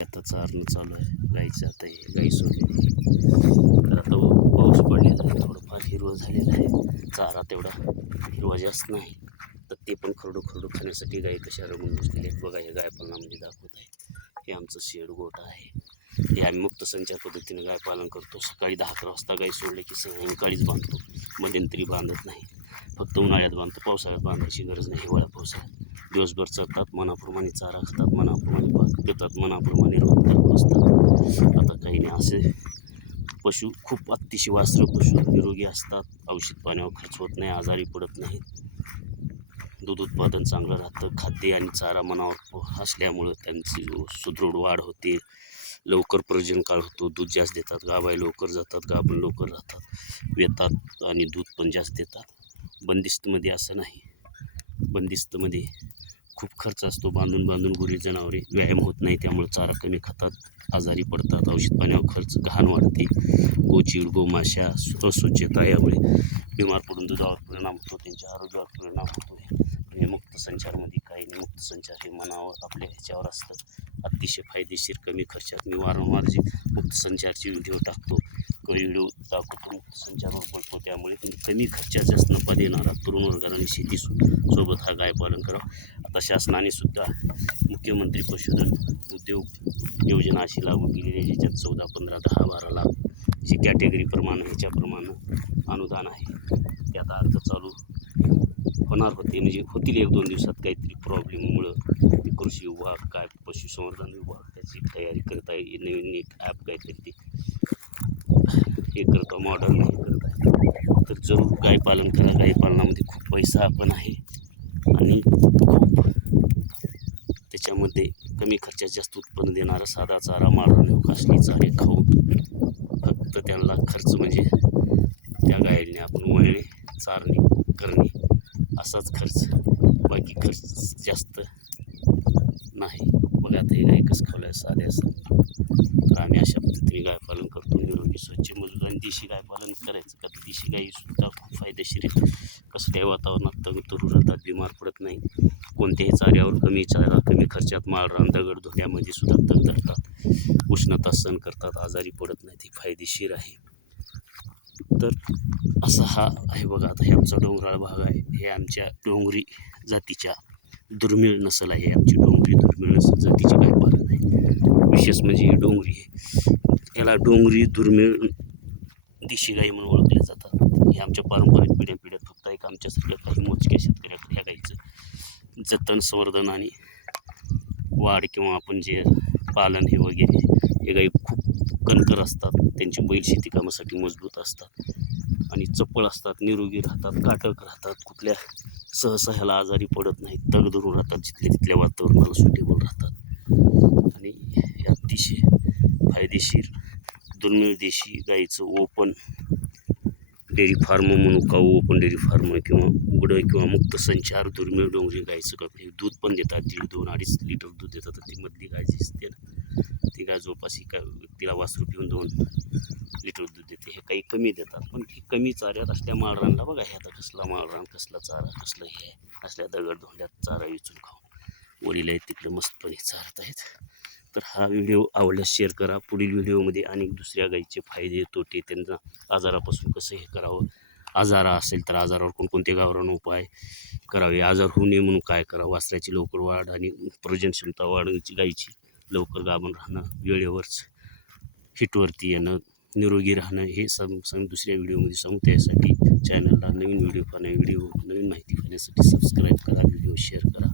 आता चारणं चालू आहे गाईचं. आता हे गाई सोडलेली तर आता पाऊस पडलेला आहे, थोडंफार हिरवं झालेलं आहे. चारा तेवढा हिरवा जास्त नाही, तर ते पण खरडू खरडू खाण्यासाठी गाई कशा रमून बसलेले आहेत बघा. हे गायपालनामध्ये दाखवत आहे. हे आमचं शेड गोठा आहे. हे आम्ही मुक्त संचार पद्धतीने गायपालन करतो. सकाळी 10-11 वाजता गाई सोडले की सायंकाळीच बांधतो. मध्यंतरी बांधत नाही. फक्त उन्हाळ्यात बांधतो, पावसाळ्यात बांधायची गरज नाही. हिवाळ्या पावसाळ्यात दिवसभर चरतात, मनाप्रमाणे चारा खातात, मनाप्रमाणे पाणी पितात, मनाप्रमाणे रोज करत बसतात. आता काही नाही, असे पशु खूप अतिशय वासरं पशु निरोगी असतात. औषध पाण्यावर खर्च होत नाही, आजारी पडत नाही, दूध उत्पादन चांगलं राहतं. खाद्य आणि चारा मनावर असल्यामुळं त्यांची सुदृढ वाढ होते, लवकर प्रजनन काळ होतो, दूध जास्त देतात, गाभा लवकर जातात, गाभण लवकर राहतात, वेतात आणि दूध पण जास्त देतात. बंदिस्तमध्ये असं नाही. बंदिस्तमध्ये खूप खर्च असतो. बांधून बांधून गुरी जनावरे व्यायाम होत नाही, त्यामुळे चारा कमी खातात, आजारी पडतात, औषध पाण्यावर खर्च, घाण वाढते, गोचीड, गोमाशा, अस्वच्छता यामुळे बिमार पडून दुधावर परिणाम होतो, त्यांच्या आरोग्यावर परिणाम होतो. आणि मुक्त संचारमध्ये काही नाही. मुक्त संचार हे मनावर आपल्या ह्याच्यावर असतं. अतिशय फायदेशीर, कमी खर्चात. मी वारंवार जे मुक्त संचारचे व्हिडिओ टाकतो, व्हिडिओ दाखवतो, मुक्त संचारावर बोलतो, त्यामुळे कमी खर्चात जास्त नफा देणारा तरुण वर्गाने शेती सोबत हा गायपालन करावं. आता शासनाने सुद्धा मुख्यमंत्री पशुधन उद्योग योजना अशी लागू केलेली आहे, ज्याच्यात 14, 15, 10, 12 लाख जी कॅटेगरीप्रमाणे ह्याच्याप्रमाणे अनुदान आहे. ते आता अर्ज चालू होणार होते, म्हणजे होतील 1-2 दिवसात. काहीतरी प्रॉब्लेममुळं कृषी विभाग काय पशुसंवर्धन विभाग त्याची तयारी करत आहे. नवीन एक ॲप काहीतरी ते हे करतो, मॉडर्न हे करत आहे. तर जरूर गायपालन करा. गायपालनामध्ये खूप पैसा पण आहे आणि खूप त्याच्यामध्ये कमी खर्चात जास्त उत्पन्न देणारा साधा चारा, माळरान कासली चारे खाऊन फक्त त्यांना खर्च म्हणजे त्या गायीने आपण वळणे, चारणे करणे असाच खर्च, बाकी खर्च जास्त नाही. मग आता हे गाय कसं खावलं साधे असं. तर आम्ही अशा पद्धतीने गायपालन करतो. निरोगी, स्वच्छ, मजबूत आणि देशी गायपालन करायचं. का तर देशी गायीसुद्धा खूप फायदेशीर आहे. कसल्याही वातावरणात तरू राहतात, बिमार पडत नाही. कोणत्याही चाऱ्यावर कमी चारा, कमी खर्चात माळरान, दगड धोण्यामध्ये सुद्धा तग धरतात, उष्णता सहन करतात, आजारी पडत नाही. ती फायदेशीर आहे. तर असा हा आहे बघा. आता हे आमचा डोंगराळ भाग आहे. हे आमच्या डोंगरी जातीच्या दुर्मिळ नसल आहे. आमची डोंगरी दुर्मिळ नसल जातीची गायपालन आहे. विशेष म्हणजे ही डोंगरी आहे, याला डोंगरी दुर्मिळ देशी गाई म्हणून ओळखले जातात. हे आमच्या पारंपरिक पिढ्यात फक्त एक आमच्यासारख्या काही मोजक्या शेतकऱ्याकडे ह्या गाईचं जतन, संवर्धन आणि वाढ किंवा आपण जे पालन हे वगैरे, हे गाई खूप कणकर असतात. त्यांची बैल शेती कामासाठी मजबूत असतात आणि चपळ असतात, निरोगी राहतात, काटक राहतात, कुठल्या सहसा ह्याला आजारी पडत नाहीत, तग धरून राहतात, जिथल्या तिथल्या वातावरणाला सुटेबल राहतात. आणि हे अतिशय फायदेशीर दुर्मिळ देशी गाईचं ओपन डेअरी फार्म म्हणू का, ओपन डेअरी फार्म किंवा उघडं किंवा मुक्त संचार दुर्मिळ डोंगरी गाईचं कपडे दूध पण देतात. 1.5-2.5 लिटर दूध देतात. ती मधली गाय जी असते ना, ती गाय जवळपास एका व्यक्तीला वासरू पिऊन 2 लिटर दूध देते. हे काही कमी देतात, पण हे कमी चाऱ्यात असल्या माळरानला बघा. हे आता कसला माळरान, कसला चारा, कसलं हे आहे. असल्या दगड धोंड्यात चारा विचून खाऊन वडील आहेत तिकडे मस्तपणे चारत आहेत. तर हा व्हिडिओ आवडल्यास शेअर करा. पुढील व्हिडिओमध्ये अनेक दुसऱ्या गाईचे फायदे, तोटे, त्यांना आजारापासून कसं हे करावं, आजार असेल तर आजारावर कोणकोणते गावरान उपाय करावे, आजार होऊ नये म्हणून काय करावं, वासराची लवकर वाढ आणि प्रजन क्षमता वाढवायची, गाईची लवकर गाभण राहणं, वेळेवरच हिटवरती येणं, निरोगी राहणं, हे दुसऱ्या व्हिडिओमध्ये सांगू. त्यासाठी चॅनलला नवीन व्हिडिओ नवीन माहिती पाहण्यासाठी सबस्क्राईब करा, व्हिडिओ शेअर करा.